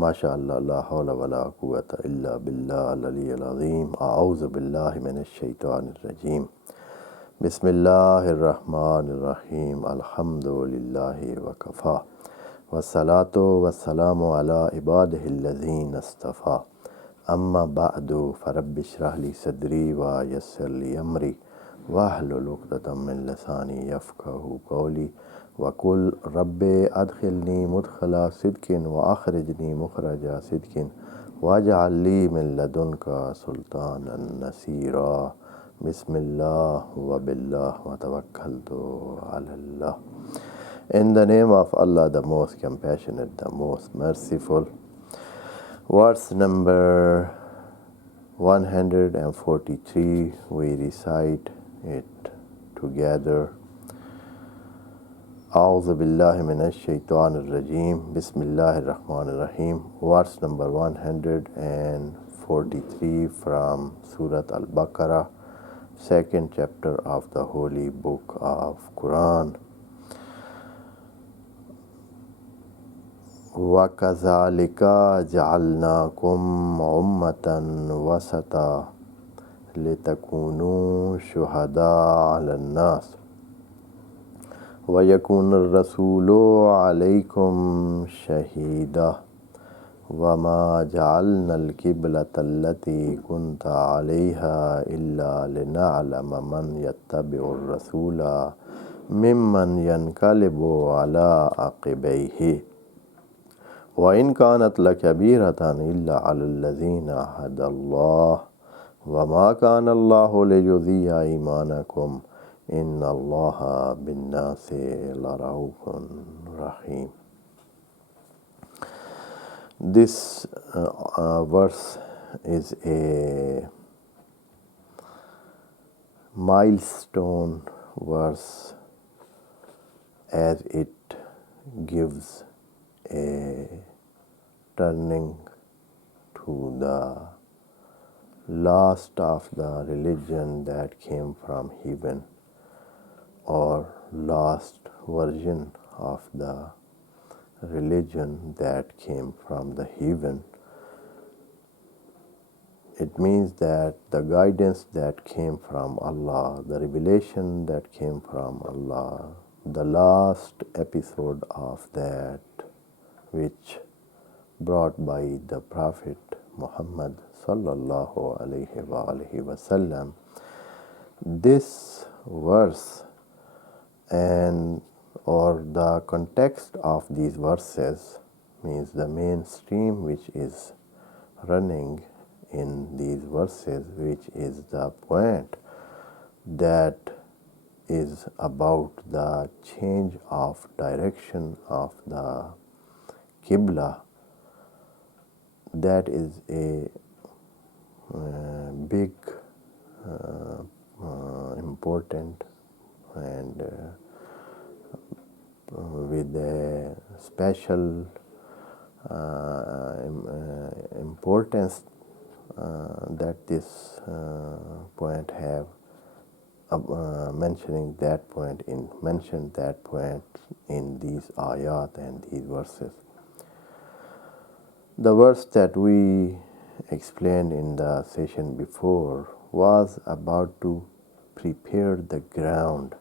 MashaAllah, la hawla wa la quwwata illa billah al-aliyyil azim. A'udhu billahi minash shaitanir rajim. Bismillahir rahmanir rahim. Alhamdulillahi wa kafa. Wassalatu wassalamu ala ibadihi alladhina istafa. Amma ba'du, farabbi shrah li sadri wa yassir li amri wahlul 'uqdatam min lisani yafqahu qawli. وقل رب أدخلني مدخل صدق وأخرجني مخرج صدق واجعل لي من لدنك سلطانا نصيرا بسم الله وبالله وتوكلت على الله. In the name of Allah, the most compassionate, the most merciful. Verse number 143, we recite it together. A'udhu billahi minash shaitanir rajim. Bismillahir rahmanir rahim. Verse number 143 from Surah Al-Baqarah, second chapter of the Holy Book of Quran. وَكَذَلِكَ جَعَلْنَاكُمْ أُمَّةً وَسَطًا لِتَكُونُوا شُهَدَاءَ عَلَى النَّاسِ وَيَكُونَ الرَّسُولُ عَلَيْكُمْ شَهِيدًا وَمَا جَعَلْنَا الْقِبْلَةَ الَّتِي كُنْتَ عَلَيْهَا إِلَّا لِنَعْلَمَ مَنْ يَتَّبِعُ الرَّسُولَ مِمَّنْ يَنْقَلِبُ عَلَى عَقِبَيْهِ وَإِنْ كَانَتْ لَكَبِيرَةً إِلَّا عَلَى الَّذِينَ هَدَى اللَّهُ وَمَا كَانَ اللَّهُ لِيُضِيعَ إِيمَانَكُمْ إِنَّ اللَّهَ بِالنَّاسِ لَرَءُوفٌ رَحِيمٌ. This verse is a milestone verse as it gives a turning to the last of the religion that came from heaven, or last version of the religion that came from the heaven. It means that the guidance that came from Allah, the revelation that came from Allah, the last episode of that which brought by the Prophet Muhammad sallallahu alaihi wasallam. This verse and or the context of these verses means the mainstream which is running in these verses, which is the point that is about the change of direction of the Qibla. That is a big, important and with a special importance that this point have mentioned that point in these ayat and these verses. The verse that we explained in the session before was about to prepare the ground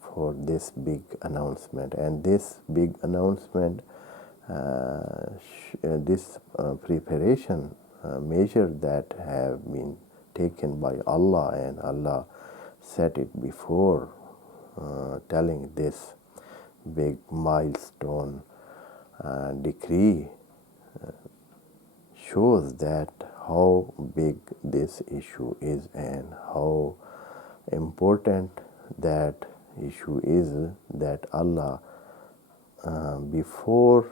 for this big announcement, and this big announcement, this preparation measure that have been taken by Allah, and Allah set it before telling this big milestone decree shows that how big this issue is and how important that issue is, that Allah before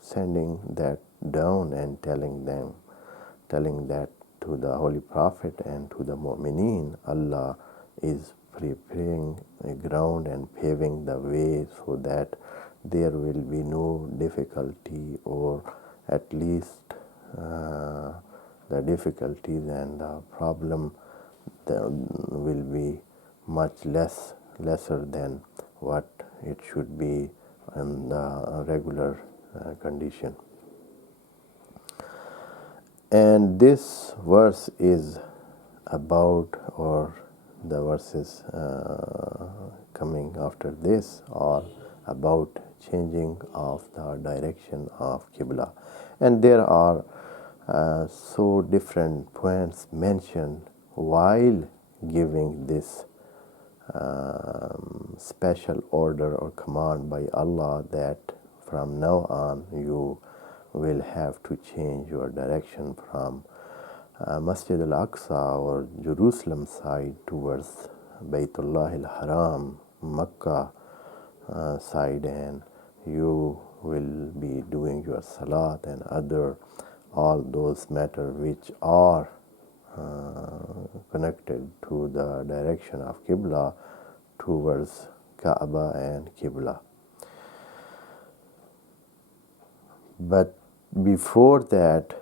sending that down and telling that to the Holy Prophet and to the Mu'mineen, Allah is preparing a ground and paving the way so that there will be no difficulty, or at least the difficulties and the problem will be much lesser than what it should be in the regular condition. And this verse is about, or the verses coming after this are about changing of the direction of Qibla. And there are so different points mentioned while giving this special order or command by Allah that from now on you will have to change your direction from Masjid al-Aqsa or Jerusalem side towards Baytullah al-Haram, Makkah side, and you will be doing your salat and other all those matters which are connected to the direction of Qibla towards Kaaba and Qibla. But before that,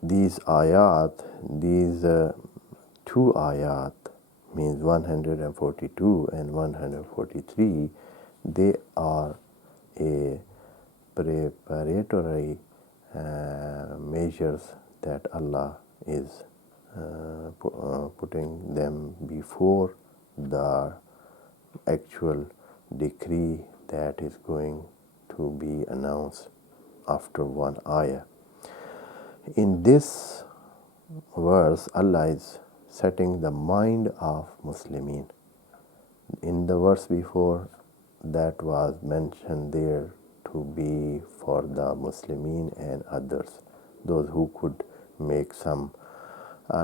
these ayat, these two ayat, means 142 and 143, they are a preparatory measures that Allah is putting them before the actual decree that is going to be announced after one ayah. In this verse, Allah is setting the mind of Muslimin. In the verse before, that was mentioned there to be for the Muslimin and others, those who could make some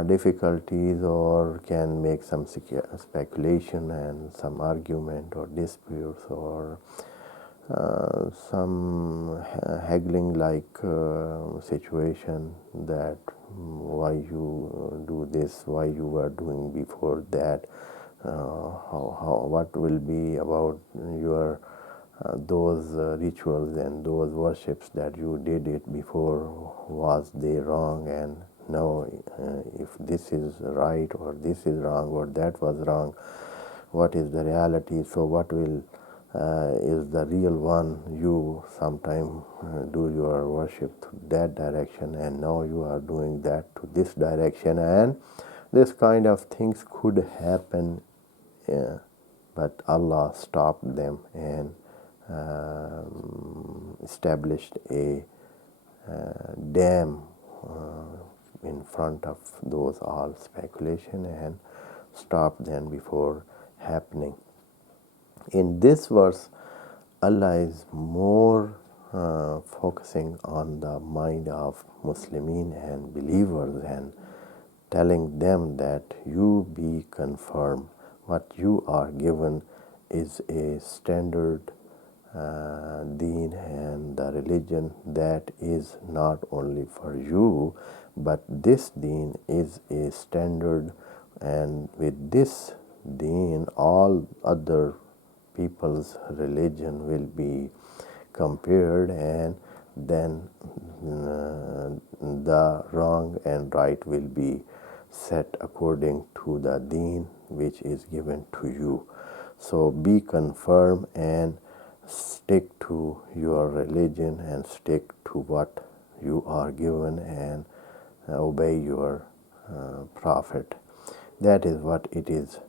difficulties or can make some speculation and some argument or disputes or some haggling like situation that why you do this, why you were doing before that, what will be about your those rituals and those worships that you did it before, was they wrong, and now if this is right or this is wrong or that was wrong, what is the reality? So what will is the real one? You sometime do your worship to that direction, and now you are doing that to this direction, and this kind of things could happen, but Allah stopped them and established a dam in front of those all speculation and stopped them before happening. In this verse, Allah is more focusing on the mind of Muslimin and believers and telling them that you be confirmed. What you are given is a standard deen and the religion that is not only for you, but this deen is a standard, and with this deen all other people's religion will be compared, and then the wrong and right will be set according to the deen which is given to you. So be confirmed and stick to your religion and stick to what you are given and obey your prophet. That is what it is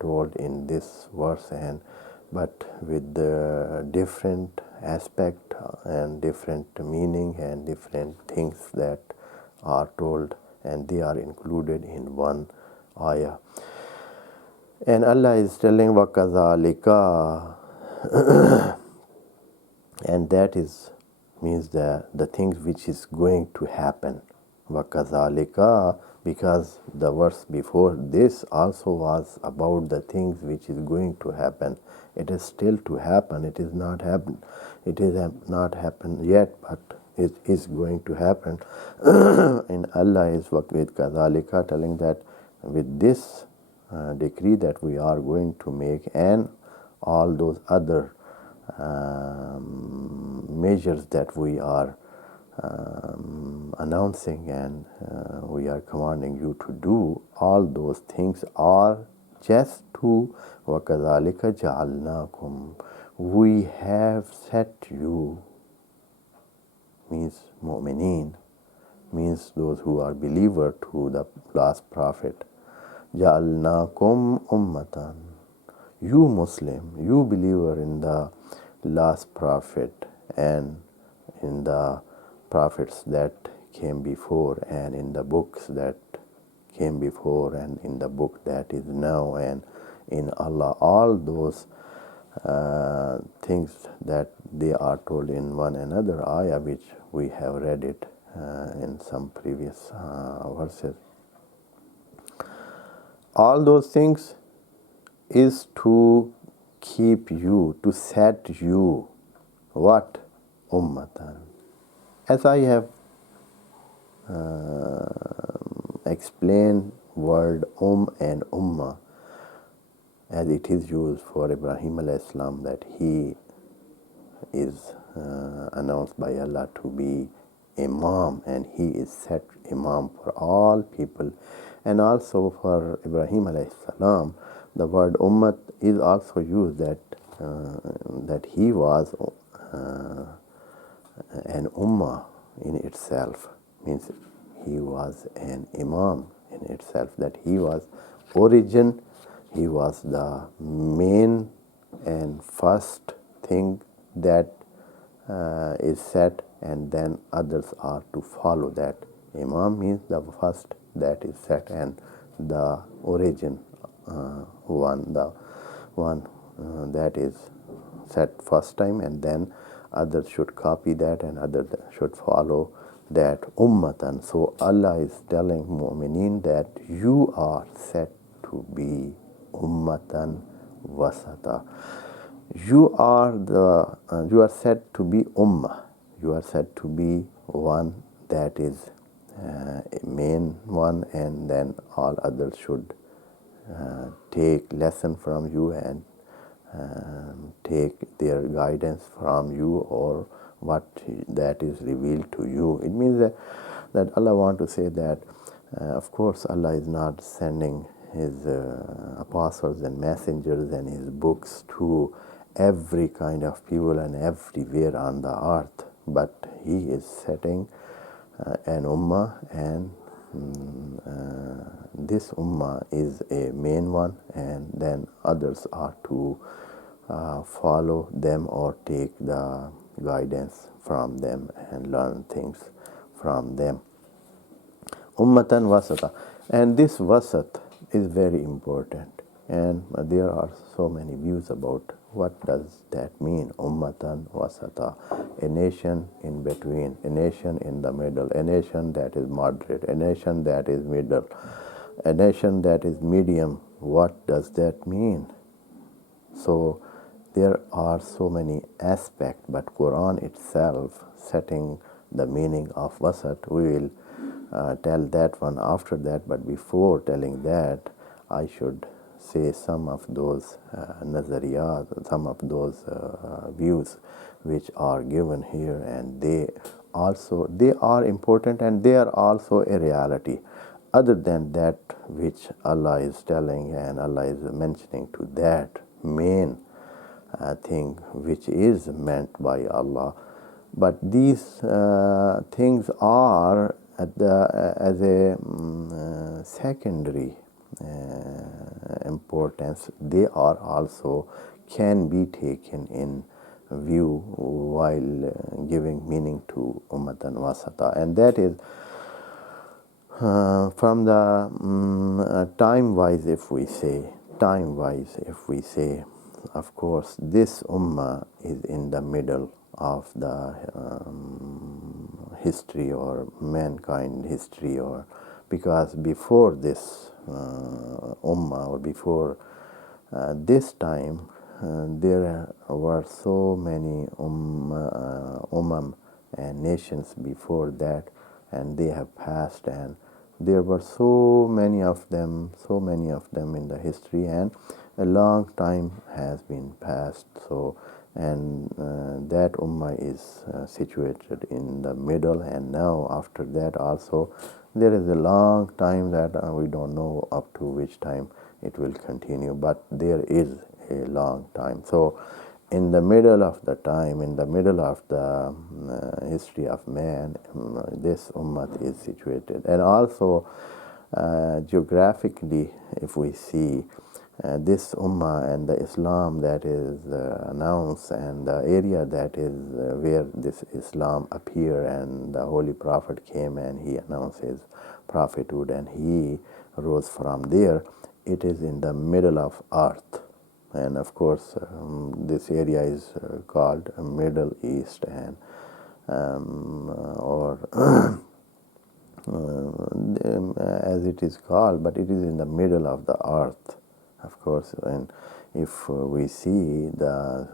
told in this verse, and but with the different aspect and different meaning and different things that are told, and they are included in one ayah. And Allah is telling وَكَذَلِكَ and that is means the things which is going to happen. وَكَذَلِكَ, because the verse before this also was about the things which is going to happen. It is still to happen. It is not happened. It is not happened yet, but it is going to happen. And Allah is with كَذَلِكَ telling that with this decree that we are going to make and all those other measures that we are announcing and we are commanding you to do, all those things are just to وَكَذَلِكَ جَعَلْنَاكُمْ, we have set you, means mu'mineen, means those who are believer to the last prophet. Ja'alnakum ummatan. You Muslim, you believer in the last prophet and in the prophets that came before and in the books that came before and in the book that is now and in Allah, all those things that they are told in one another ayah, which we have read it in some previous verses. All those things is to keep you, to set you, what? Ummatan. As I have explained word and ummah, as it is used for Ibrahim alayhi salam, that he is announced by Allah to be Imam, and he is set Imam for all people. And also for Ibrahim alayhi salam, the word Ummat is also used that that he was an Ummah in itself, means he was an Imam in itself, that he was origin, he was the main and first thing that is set, and then others are to follow that. Imam means the first that is set and the origin the one that is set first time, and then others should copy that and others should follow that. Ummatan. So Allah is telling mu'mineen that you are set to be ummatan wasata. You are said to be ummah. You are said to be one that is a main one, and then all others should take lesson from you and take their guidance from you, or what that is revealed to you. It means that Allah want to say that of course Allah is not sending his apostles and messengers and his books to every kind of people and everywhere on the earth, but he is setting an ummah, and this ummah is a main one, and then others are to follow them or take the guidance from them and learn things from them. Ummatan wasata. And this wasat is very important, and there are so many views about what does that mean. Ummatan wasata, a nation in between, a nation in the middle, a nation that is moderate, a nation that is middle, a nation that is medium. What does that mean? So there are so many aspects, but Quran itself setting the meaning of wasat. We will tell that one after that, but before telling that, I should say some of those nazariyat, some of those views which are given here, and they are important, and they are also a reality. Other than that which Allah is telling and Allah is mentioning, to that main thing which is meant by Allah. But these things are as a secondary importance. They are also can be taken in view while giving meaning to ummatan wasata, and that is from the time-wise. If we say, of course, this ummah is in the middle of the history or mankind history, or because before this ummah, or before this time, there were so many ummam and nations before that, and they have passed, and there were so many of them in the history, and a long time has been passed. So, and that ummah is situated in the middle, and now after that also there is a long time that we don't know up to which time it will continue, but there is a long time. So in the middle of the time, in the middle of the history of man, this ummah is situated. And also geographically, if we see this ummah and the Islam that is announced, and the area that is where this Islam appear, and the Holy Prophet came and he announced his prophethood and he rose from there, it is in the middle of earth. And of course this area is called Middle East, and or as it is called, but it is in the middle of the earth, of course. And if we see the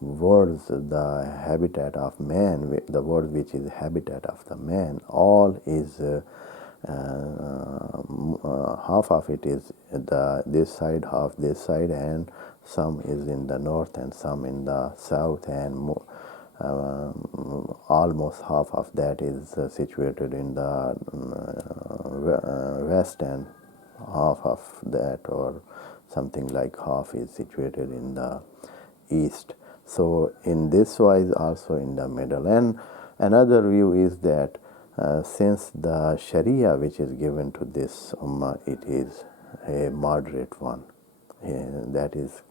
words, the habitat of man, the word which is habitat of the man, all is half of it is this side, half this side, and some is in the north and some in the south, and almost half of that is situated in the west, and half of that, or something like half, is situated in the east. So in this wise also in the middle. And another view is that since the Sharia which is given to this ummah, it is a moderate one, that is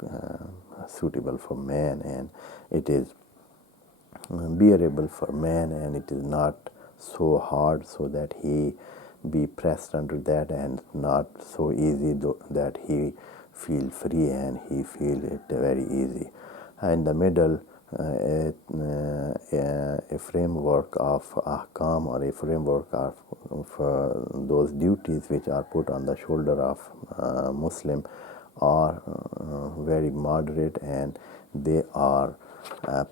suitable for man, and it is bearable for man, and it is not so hard so that he be pressed under that, and not so easy that he feel free and he feel it very easy. In the middle, a framework of ahkam, or a framework of those duties which are put on the shoulder of Muslim, are very moderate, and they are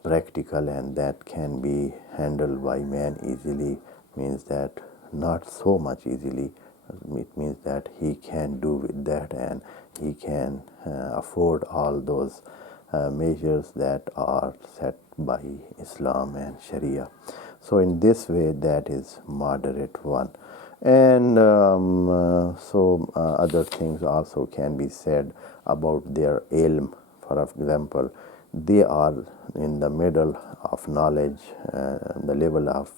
practical, and that can be handled by man easily. Means that not so much easily, it means that he can do with that, and he can afford all those measures that are set by Islam and Sharia. So in this way, that is moderate one. And so other things also can be said about their ilm. For example, they are in the middle of knowledge, the level of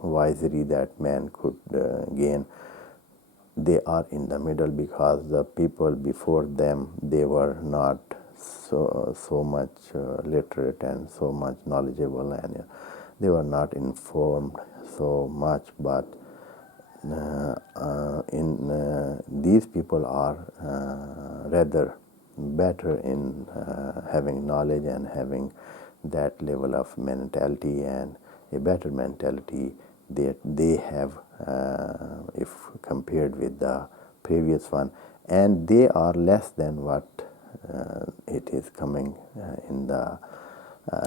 wisery that man could gain. They are in the middle, because the people before them, they were not so much literate and so much knowledgeable, and they were not informed so much. But these people are rather better in having knowledge and having that level of mentality, and a better mentality that they have if compared with the previous one, and they are less than what it is coming in the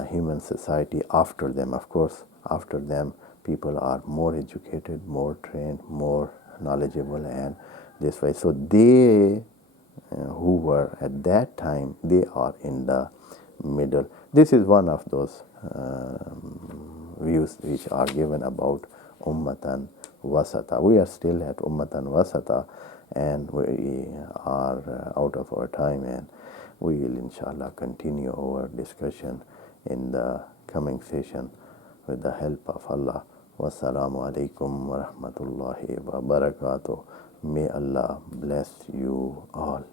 human society after them. Of course, after them, people are more educated, more trained, more knowledgeable, and this way. So they who were at that time, they are in the middle. This is one of those views which are given about Ummatan Wasata. We are still at Ummatan Wasata, and we are out of our time, and we will inshallah continue our discussion in the coming session with the help of Allah. Wassalamu alaikum wa rahmatullahi wa barakatuh. May Allah bless you all.